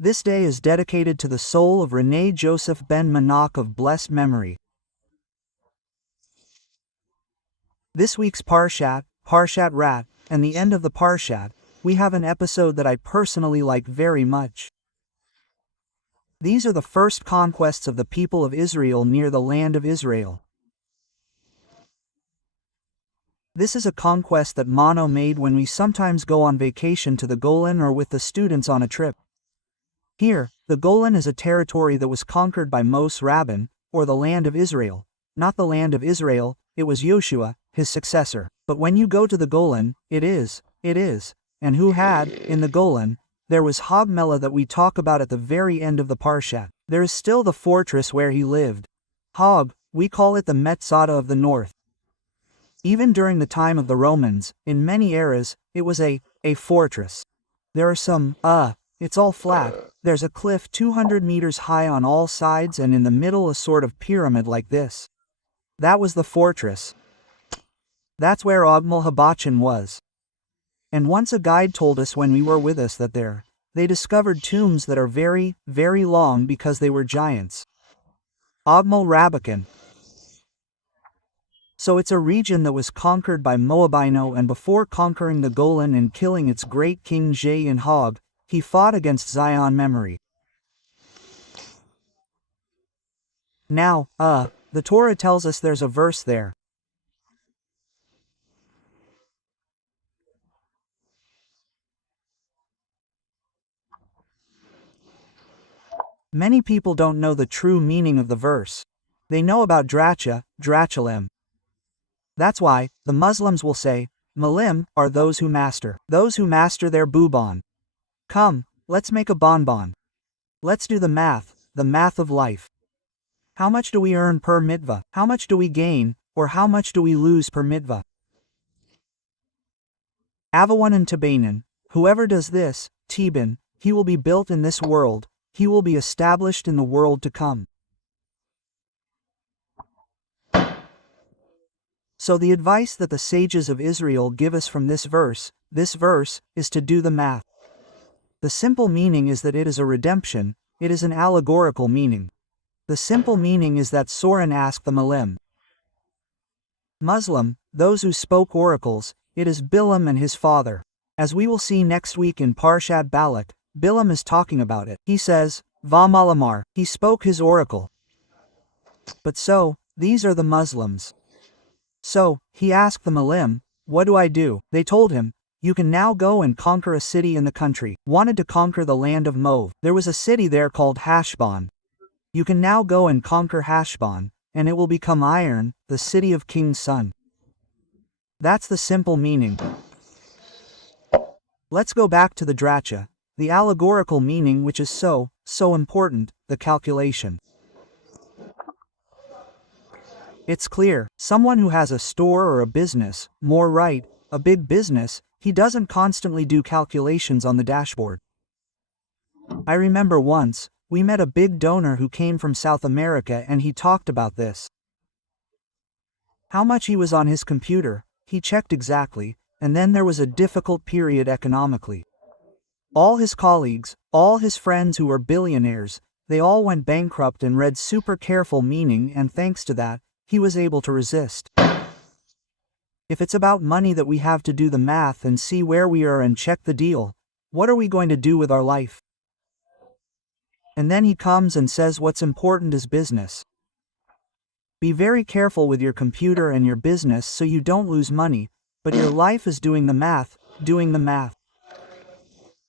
This day is dedicated to the soul of René Joseph ben Manak of blessed memory. This week's Parshat, Parshat Rat, and the end of the Parshat, we have an episode that I personally like very much. These are the first conquests of the people of Israel near the land of Israel. This is a conquest that Mono made when we sometimes go on vacation to the Golan or with the students on a trip. Here, the Golan is a territory that was conquered by Mos Rabbin, or the land of Israel. Not the land of Israel, it was Yoshua, his successor. But when you go to the Golan, it is. And who had, in the Golan, there was Hogmela that we talk about at the very end of the Parshat. There is still the fortress where he lived. Hog, we call it the Metzada of the north. Even during the time of the Romans, in many eras, it was a fortress. There are some, it's all flat. There's a cliff 200 meters high on all sides and in the middle a sort of pyramid like this. That was the fortress. That's where Ogmul Habachin was. And once a guide told us when we were with us that they discovered tombs that are very, very long because they were giants. Ogmul Rabbakin. So it's a region that was conquered by Moabino, and before conquering the Golan and killing its great king Jay in Hog, he fought against Zion memory. Now, the Torah tells us there's a verse there. Many people don't know the true meaning of the verse. They know about Dracha, Drachalim. That's why, the Muslims will say, Malim are those who master their bubon. Come, let's make a bonbon. Let's do the math of life. How much do we earn per mitzvah? How much do we gain, or how much do we lose per mitzvah? Avawanan Tabanan, whoever does this, Tibin, he will be built in this world, he will be established in the world to come. So the advice that the sages of Israel give us from this verse is to do the math. The simple meaning is that it is a redemption, it is an allegorical meaning. The simple meaning is that Soren asked the Malim. Muslim, those who spoke oracles, it is Bilam and his father. As we will see next week in Parshat Balak, Bilam is talking about it. He says, Va Malamar, he spoke his oracle. But so, these are the Muslims. So, he asked the Malim, what do I do? They told him, you can now go and conquer a city in the country. Wanted to conquer the land of Moab. There was a city there called Hashbon. You can now go and conquer Hashbon, and it will become iron, the city of King's son. That's the simple meaning. Let's go back to the Dracha, the allegorical meaning which is so important, the calculation. It's clear, someone who has a store or a business, more right, a big business, he doesn't constantly do calculations on the dashboard. I remember once, we met a big donor who came from South America and he talked about this. How much he was on his computer, he checked exactly, and then there was a difficult period economically. All his colleagues, all his friends who were billionaires, they all went bankrupt and read super careful meaning, and thanks to that, he was able to resist. If it's about money that we have to do the math and see where we are and check the deal, what are we going to do with our life? And then he comes and says what's important is business. Be very careful with your computer and your business so you don't lose money, but your life is doing the math.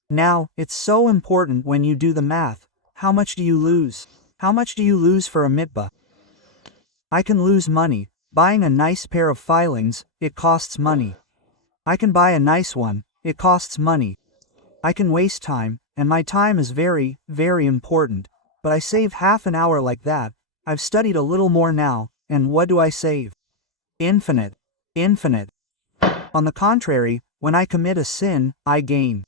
Now, it's so important when you do the math, how much do you lose? How much do you lose for a mitzvah? I can lose money. Buying a nice pair of filings, it costs money. I can buy a nice one, it costs money. I can waste time, and my time is very, very important, but I save half an hour like that. I've studied a little more now, and what do I save? Infinite. On the contrary, when I commit a sin, I gain.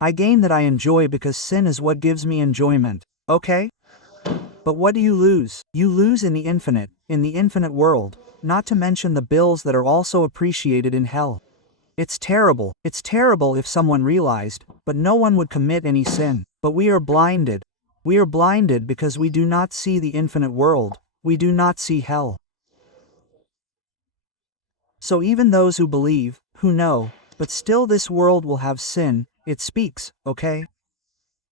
I gain that I enjoy because sin is what gives me enjoyment, okay? But what do you lose? You lose in the infinite world, not to mention the bills that are also appreciated in hell. It's terrible if someone realized, but no one would commit any sin. But we are blinded. We are blinded because we do not see the infinite world, we do not see hell. So even those who believe, who know, but still this world will have sin, it speaks, okay?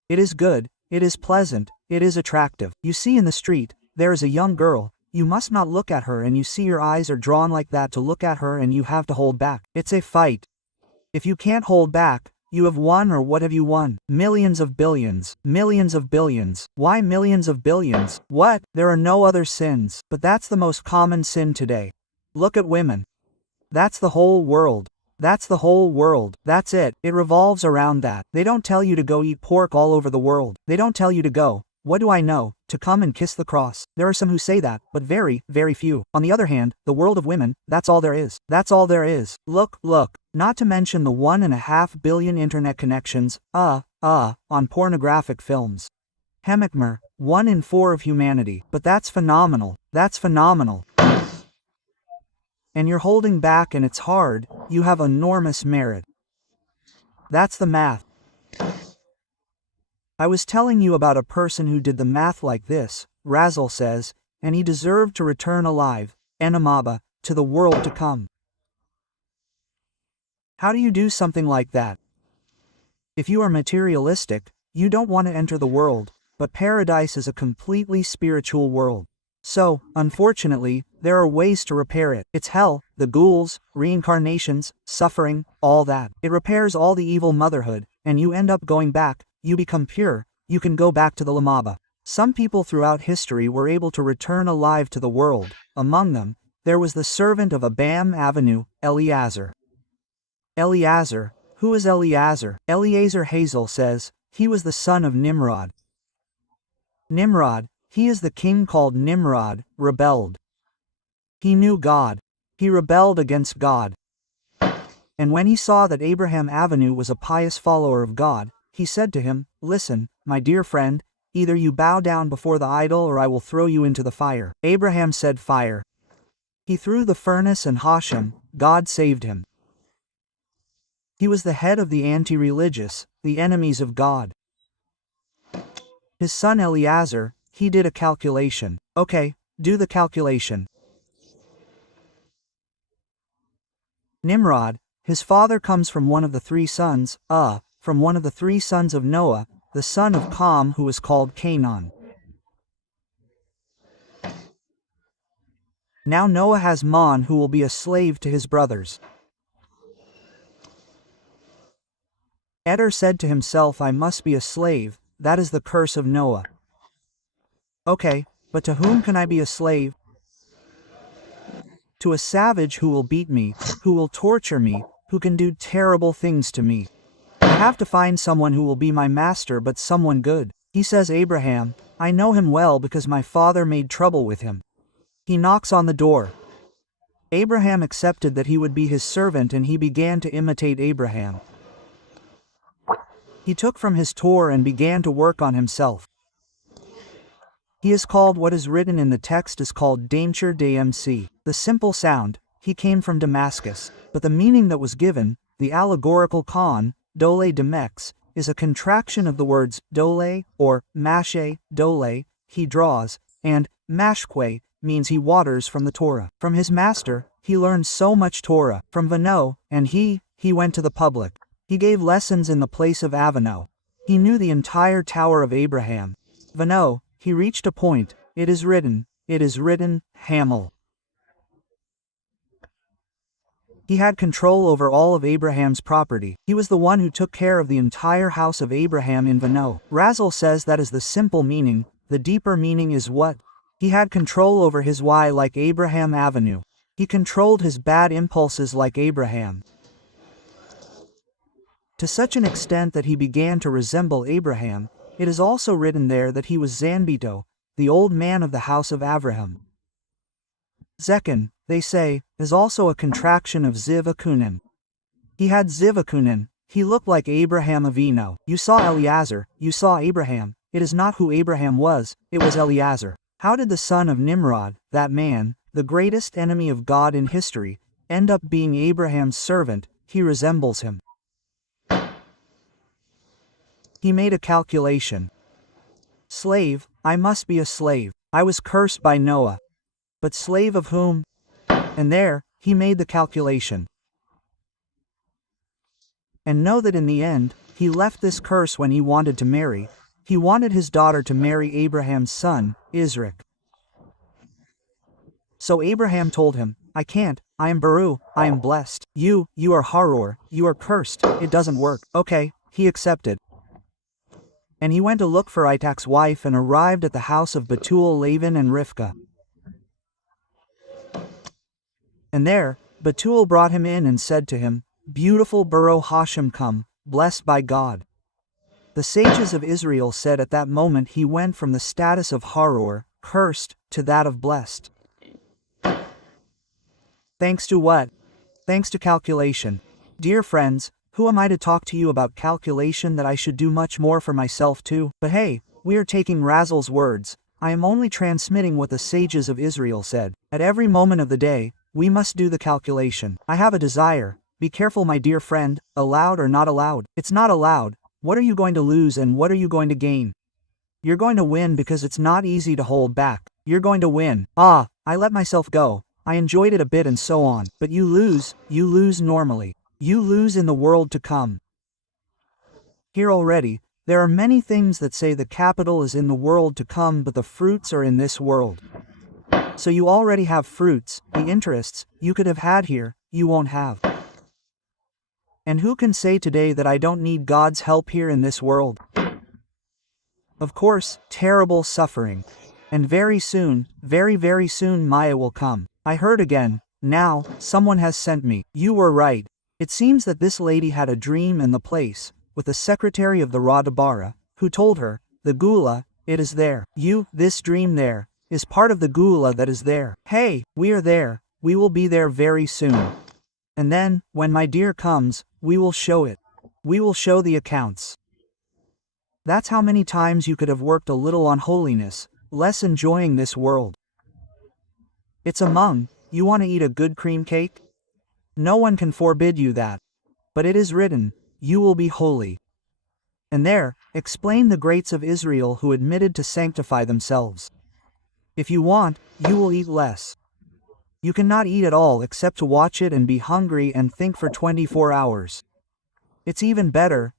It is good, it is pleasant, it is attractive. You see in the street, there is a young girl, you must not look at her and you see your eyes are drawn like that to look at her and you have to hold back. It's a fight. If you can't hold back, you have won, or what have you won? Millions of billions, millions of billions. Why millions of billions? What? There are no other sins, but that's the most common sin today. Look at women. That's the whole world. That's the whole world. That's it. It revolves around that. They don't tell you to go eat pork all over the world. They don't tell you to go, what do I know, to come and kiss the cross. There are some who say that, but very, very few. On the other hand, the world of women, that's all there is. That's all there is. Look. Not to mention the 1.5 billion internet connections, on pornographic films. Hemikmer, 1 in 4 of humanity. But that's phenomenal. That's phenomenal. And you're holding back and it's hard, you have enormous merit. That's the math. I was telling you about a person who did the math like this, Razel says, and he deserved to return alive, enamaba, to the world to come. How do you do something like that? If you are materialistic, you don't want to enter the world, but paradise is a completely spiritual world. So, unfortunately, there are ways to repair it. It's hell, the ghouls, reincarnations, suffering, all that. It repairs all the evil motherhood, and you end up going back, you become pure, you can go back to the Lamaba. Some people throughout history were able to return alive to the world. Among them, there was the servant of Abam Avenue, Eliezer. Eliezer, who is Eliezer? Eliezer Hazel says, he was the son of Nimrod. Nimrod, he is the king called Nimrod, rebelled. He knew God. He rebelled against God. And when he saw that Abraham Avenue was a pious follower of God, he said to him, listen, my dear friend, either you bow down before the idol or I will throw you into the fire. Abraham said fire. He threw the furnace and Hashem, God saved him. He was the head of the anti-religious, the enemies of God. His son Eliezer, he did a calculation. Okay, do the calculation. Nimrod, his father comes from one of the 3 sons, from one of the 3 sons of Noah, the son of Ham who is called Canaan. Now Noah has Man who will be a slave to his brothers. Eder said to himself, I must be a slave, that is the curse of Noah. Okay, but to whom can I be a slave? To a savage who will beat me, who will torture me, who can do terrible things to me. I have to find someone who will be my master, but someone good. He says, Abraham, I know him well because my father made trouble with him. He knocks on the door. Abraham accepted that he would be his servant and he began to imitate Abraham. He took from his Torah and began to work on himself. He is called, what is written in the text is called Daimcher DMC. The simple sound, he came from Damascus, but the meaning that was given, the allegorical con, dole demex, is a contraction of the words dole, or mashe, dole, he draws, and mashque, means he waters from the Torah. From his master, he learned so much Torah. From Vano, and he went to the public. He gave lessons in the place of Avino. He knew the entire Tower of Abraham. Vano, he reached a point, it is written, Hamel. He had control over all of Abraham's property. He was the one who took care of the entire house of Abraham in Vano. Razel says that is the simple meaning, the deeper meaning is what? He had control over his why like Abraham Avenue. He controlled his bad impulses like Abraham. To such an extent that he began to resemble Abraham. It is also written there that he was Zanbito, the old man of the house of Avraham. Zekin, they say, is also a contraction of Ziv Akunin. He had Ziv Akunin, he looked like Abraham Avino. You saw Eliezer, you saw Abraham, it is not who Abraham was, it was Eliezer. How did the son of Nimrod, that man, the greatest enemy of God in history, end up being Abraham's servant? He resembles him. He made a calculation. Slave, I must be a slave. I was cursed by Noah. But slave of whom? And there, he made the calculation. And know that in the end, he left this curse when he wanted to marry. He wanted his daughter to marry Abraham's son, Isaac. So Abraham told him, I can't, I am Baru, I am blessed. You are Haror, you are cursed, it doesn't work. Okay, he accepted. And he went to look for Isaac's wife and arrived at the house of Bethuel, Laban and Rivkah. And there, Bethuel brought him in and said to him, Beautiful Baruch Hashem, come, blessed by God. The sages of Israel said at that moment he went from the status of Haror, cursed, to that of blessed. Thanks to what? Thanks to calculation. Dear friends, who am I to talk to you about calculation that I should do much more for myself too? But hey, we are taking Razel's words. I am only transmitting what the sages of Israel said. At every moment of the day, we must do the calculation. I have a desire. Be careful, my dear friend, allowed or not allowed. It's not allowed. What are you going to lose and what are you going to gain? You're going to win because it's not easy to hold back. You're going to win. I let myself go. I enjoyed it a bit and so on. But you lose normally. You lose in the world to come. Here already, there are many things that say the capital is in the world to come but the fruits are in this world. So you already have fruits, the interests, you could have had here, you won't have. And who can say today that I don't need God's help here in this world? Of course, terrible suffering. And very soon, very soon Maya will come. I heard again, now, someone has sent me. You were right. It seems that this lady had a dream in the place, with the secretary of the Radabara, who told her, the Gula, it is there. This dream there, is part of the Gula that is there. Hey, we are there, we will be there very soon. And then, when my dear comes, we will show it. We will show the accounts. That's how many times you could have worked a little on holiness, less enjoying this world. It's among, you want to eat a good cream cake? No one can forbid you that. But it is written, you will be holy. And there, explain the greats of Israel who admitted to sanctify themselves. If you want, you will eat less. You cannot eat at all except to watch it and be hungry and think for 24 hours. It's even better.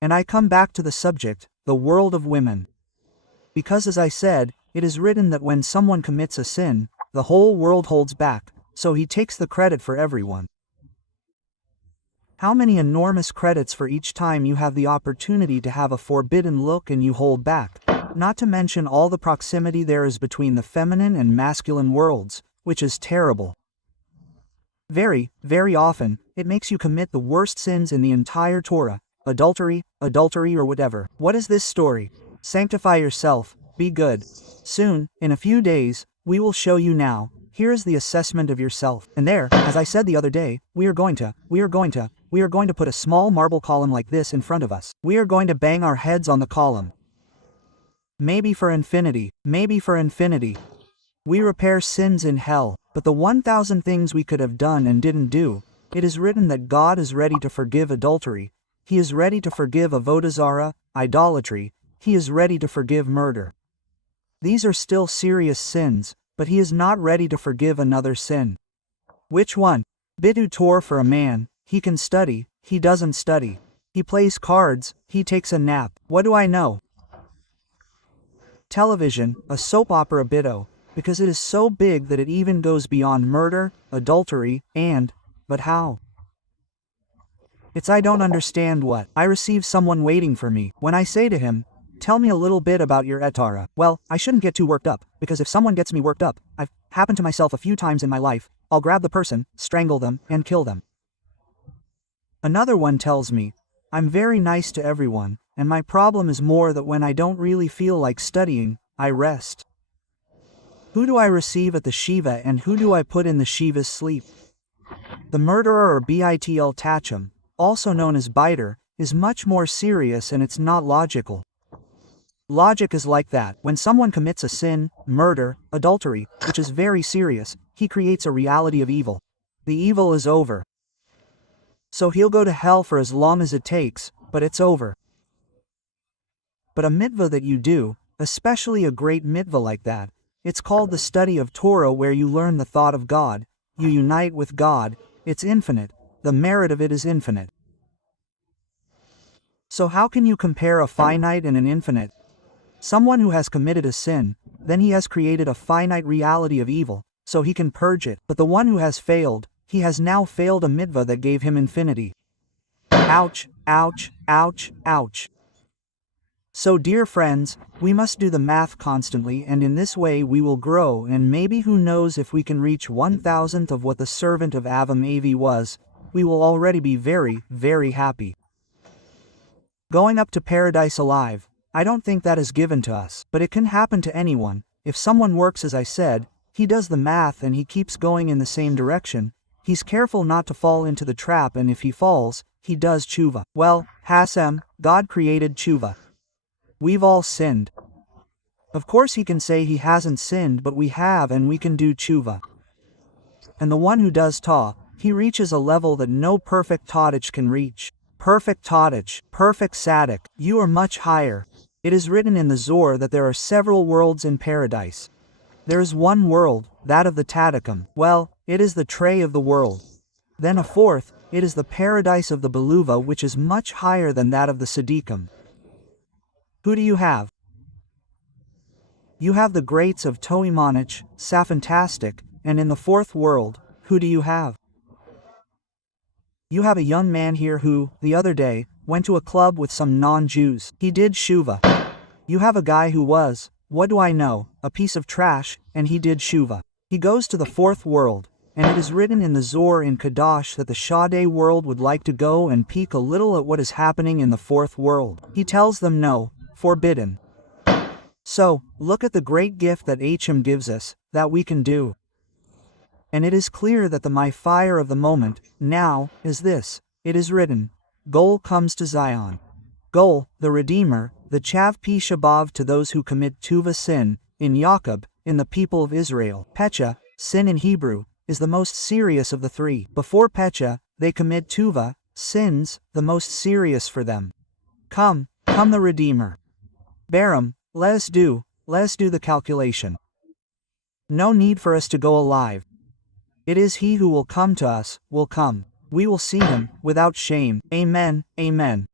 And I come back to the subject, the world of women. Because as I said, it is written that when someone commits a sin, the whole world holds back, so he takes the credit for everyone. How many enormous credits for each time you have the opportunity to have a forbidden look and you hold back, not to mention all the proximity there is between the feminine and masculine worlds, which is terrible. Very often, it makes you commit the worst sins in the entire Torah, adultery or whatever. What is this story? Sanctify yourself, be good. Soon, in a few days, we will show you now, here is the assessment of yourself. And there, as I said the other day, we are going to put a small marble column like this in front of us. We are going to bang our heads on the column. Maybe for infinity. We repair sins in hell, but the 1,000 things we could have done and didn't do, it is written that God is ready to forgive adultery, He is ready to forgive avodah zarah, idolatry, He is ready to forgive murder. These are still serious sins, but He is not ready to forgive another sin. Which one? Bitu Tor for a man, he can study, he doesn't study. He plays cards, he takes a nap. What do I know? Television, a soap opera bito, because it is so big that it even goes beyond murder, adultery, but how? It's I don't understand what. I receive someone waiting for me. When I say to him, tell me a little bit about your etara. Well, I shouldn't get too worked up, because if someone gets me worked up, I've happened to myself a few times in my life, I'll grab the person, strangle them, and kill them. Another one tells me, I'm very nice to everyone, and my problem is more that when I don't really feel like studying, I rest. Who do I receive at the Shiva and who do I put in the Shiva's sleep? The murderer or Bitl Tachum, also known as biter, is much more serious and it's not logical. Logic is like that. When someone commits a sin, murder, adultery, which is very serious, he creates a reality of evil. The evil is over. So he'll go to hell for as long as it takes, but it's over. But a mitzvah that you do, especially a great mitzvah like that, it's called the study of Torah, where you learn the thought of God, you unite with God, it's infinite, the merit of it is infinite. So how can you compare a finite and an infinite? Someone who has committed a sin, then he has created a finite reality of evil, so he can purge it. But the one who has failed, he has now failed a mitzvah that gave him infinity. Ouch, ouch, ouch, ouch. So dear friends, we must do the math constantly, and in this way we will grow, and maybe who knows, if we can reach 1,000th of what the servant of Adam Avi was, we will already be very, very happy. Going up to paradise alive, I don't think that is given to us, but it can happen to anyone. If someone works as I said, he does the math and he keeps going in the same direction, he's careful not to fall into the trap, and if he falls, he does tshuva. Well, Hashem, God created tshuva. We've all sinned. Of course he can say he hasn't sinned, but we have, and we can do tshuva. And the one who does ta, he reaches a level that no perfect tzaddik can reach. Perfect tzaddik, perfect tzaddik, you are much higher. It is written in the Zohar that there are several worlds in paradise. There is one world, that of the tzaddikim. Well, it is the tray of the world. Then a fourth, it is the paradise of the beluva, which is much higher than that of the tzaddikim. Who do you have? You have the greats of Toimonich, Safantastic, and in the fourth world, who do you have? You have a young man here who, the other day, went to a club with some non-Jews. He did shuva. You have a guy who was, what do I know, a piece of trash, and he did shuva. He goes to the fourth world, and it is written in the Zohar in Kadash that the Shadeh world would like to go and peek a little at what is happening in the fourth world. He tells them no, forbidden. So, look at the great gift that Hashem gives us, that we can do. And it is clear that the my fire of the moment, now, is this. It is written, Gol comes to Zion. Gol, the Redeemer, the Chav Pi Shabav to those who commit Tuva sin, in Jacob, in the people of Israel. Pecha, sin in Hebrew, is the most serious of the three. Before Pecha, they commit Tuva, sins, the most serious for them. Come the Redeemer. Baram, let us do the calculation. No need for us to go alive. It is he who will come to us, will come. We will see him, without shame. Amen, amen.